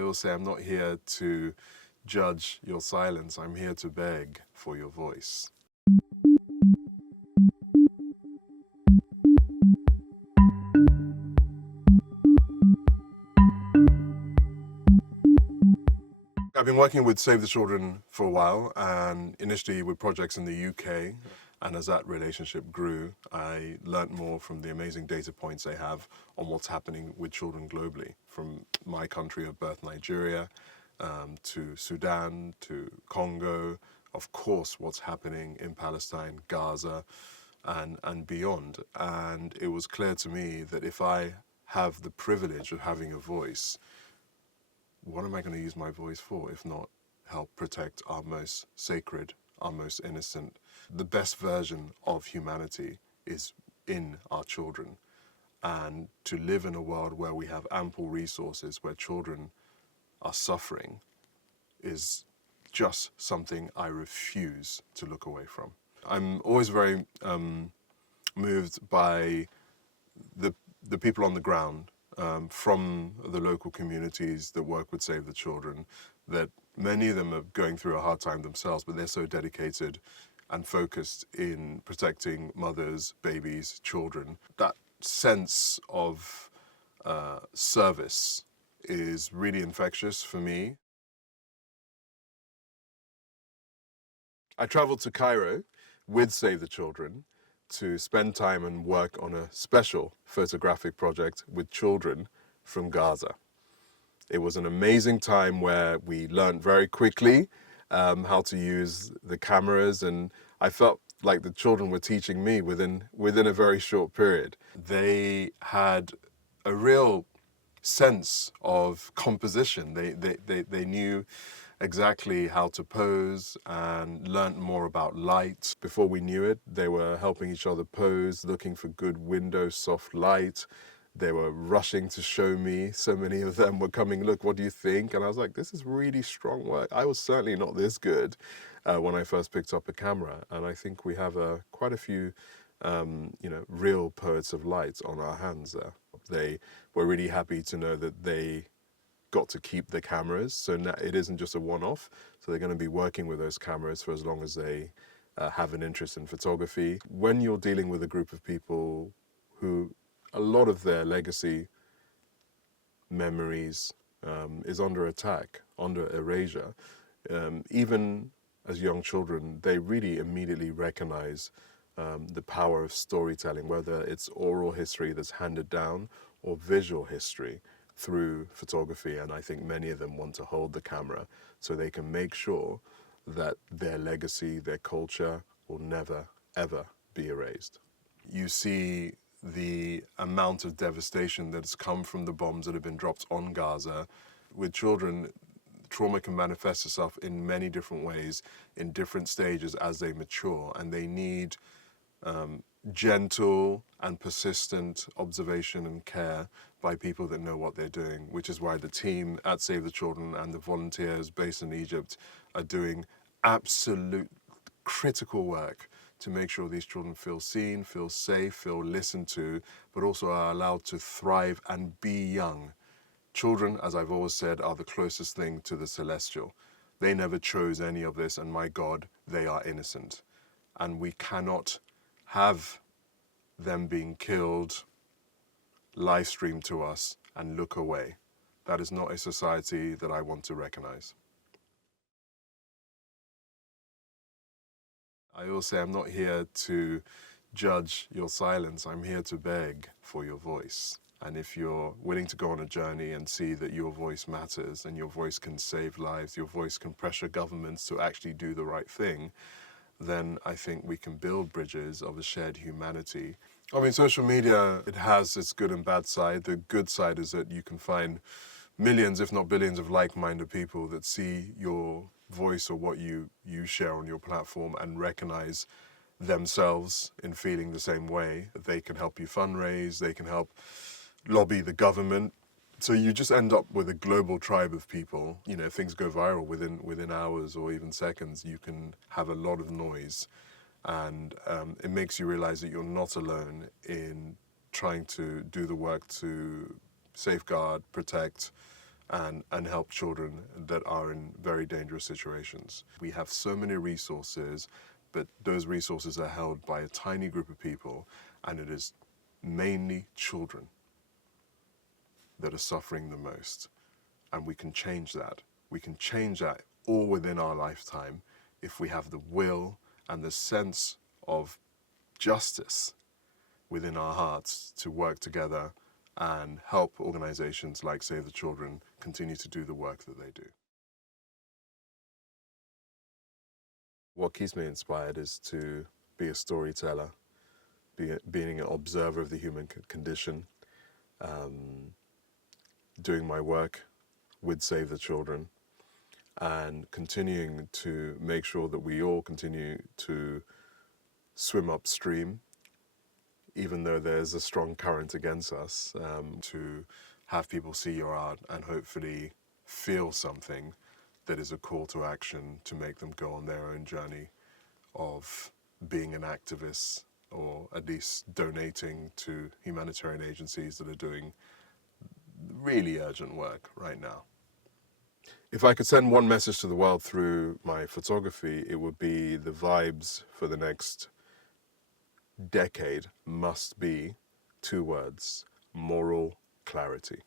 I always say I'm not here to judge your silence. I'm here to beg for your voice. I've been working with Save the Children for a while, and initially with projects in the UK. And as that relationship grew, I learnt more from the amazing data points they have on what's happening with children globally, from my country of birth, Nigeria, to Sudan, to Congo, of course, what's happening in Palestine, Gaza, and beyond. And it was clear to me that if I have the privilege of having a voice, what am I going to use my voice for if not help protect our most sacred, our most innocent? The best version of humanity is in our children. And to live in a world where we have ample resources, where children are suffering, is just something I refuse to look away from. I'm always very moved by the people on the ground, from the local communities that work with Save the Children, that many of them are going through a hard time themselves, but they're so dedicated and focused in protecting mothers, babies, children. That sense of service is really infectious for me. I traveled to Cairo with Save the Children to spend time and work on a special photographic project with children from Gaza. It was an amazing time where we learned very quickly how to use the cameras, and I felt like the children were teaching me within a very short period. They had a real sense of composition. They knew exactly how to pose and learnt more about light. Before we knew it, they were helping each other pose, looking for good window soft light. They were rushing to show me. So many of them were coming, look, what do you think? And I was like, this is really strong work. I was certainly not this good when I first picked up a camera. And I think we have quite a few real poets of light on our hands there. They were really happy to know that they got to keep the cameras, so now it isn't just a one-off. So they're going to be working with those cameras for as long as they have an interest in photography. When you're dealing with a group of people who a lot of their legacy, memories is under attack, under erasure, even as young children, they really immediately recognize the power of storytelling, whether it's oral history that's handed down or visual history through photography. And I think many of them want to hold the camera so they can make sure that their legacy, their culture will never, ever be erased. You see the amount of devastation that has come from the bombs that have been dropped on Gaza. With children, trauma can manifest itself in many different ways, in different stages as they mature, and they need gentle and persistent observation and care by people that know what they're doing, which is why the team at Save the Children and the volunteers based in Egypt are doing absolute critical work to make sure these children feel seen, feel safe, feel listened to, but also are allowed to thrive and be young. Children, as I've always said, are the closest thing to the celestial. They never chose any of this, and my God, they are innocent. And we cannot have them being killed, live streamed to us, and look away. That is not a society that I want to recognize. I always say I'm not here to judge your silence. I'm here to beg for your voice. And if you're willing to go on a journey and see that your voice matters and your voice can save lives, your voice can pressure governments to actually do the right thing, then I think we can build bridges of a shared humanity. I mean, social media, it has its good and bad side. The good side is that you can find millions, if not billions, of like-minded people that see your voice or what you share on your platform and recognize themselves in feeling the same way. They can help you fundraise, they can help lobby the government. So you just end up with a global tribe of people. You know, things go viral within hours or even seconds. You can have a lot of noise, and it makes you realize that you're not alone in trying to do the work to safeguard, protect, and help children that are in very dangerous situations. We have so many resources, but those resources are held by a tiny group of people, and it is mainly children that are suffering the most. And we can change that. We can change that all within our lifetime if we have the will and the sense of justice within our hearts to work together and help organizations like Save the Children continue to do the work that they do. What keeps me inspired is to be a storyteller, being an observer of the human condition, doing my work with Save the Children, and continuing to make sure that we all continue to swim upstream, even though there's a strong current against us, to have people see your art and hopefully feel something that is a call to action to make them go on their own journey of being an activist, or at least donating to humanitarian agencies that are doing really urgent work right now. If I could send one message to the world through my photography, it would be the vibes for the next decade must be two words: moral clarity.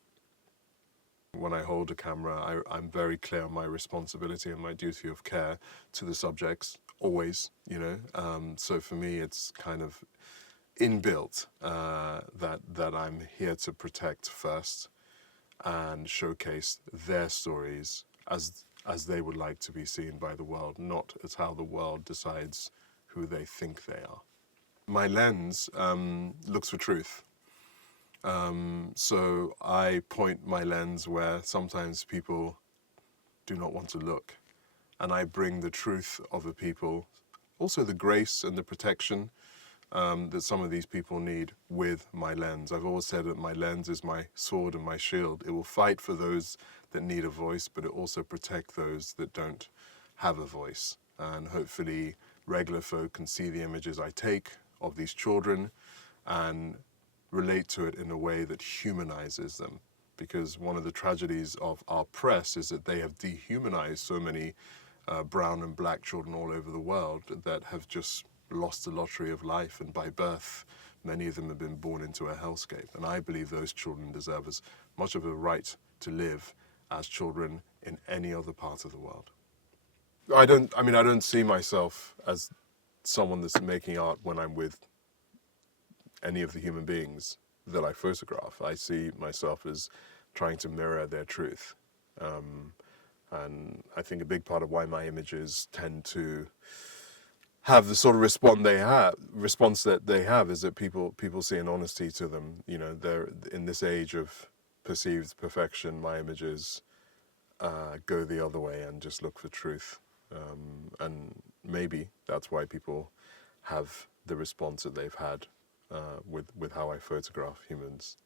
When I hold a camera, I'm very clear on my responsibility and my duty of care to the subjects, always, you know. So for me, it's kind of inbuilt that I'm here to protect first and showcase their stories as they would like to be seen by the world, not as how the world decides who they think they are. My lens looks for truth. So I point my lens where sometimes people do not want to look. And I bring the truth of a people, also the grace and the protection that some of these people need with my lens. I've always said that my lens is my sword and my shield. It will fight for those that need a voice, but it also protect those that don't have a voice. And hopefully regular folk can see the images I take of these children and relate to it in a way that humanizes them. Because one of the tragedies of our press is that they have dehumanized so many brown and black children all over the world that have just lost the lottery of life, and by birth many of them have been born into a hellscape. And I believe those children deserve as much of a right to live as children in any other part of the world. I don't see myself as someone that's making art when I'm with any of the human beings that I photograph. I see myself as trying to mirror their truth. And I think a big part of why my images tend to have the sort of response that they have is that people see an honesty to them. You know, they're in this age of perceived perfection. My images go the other way and just look for truth. And maybe that's why people have the response that they've had with how I photograph humans.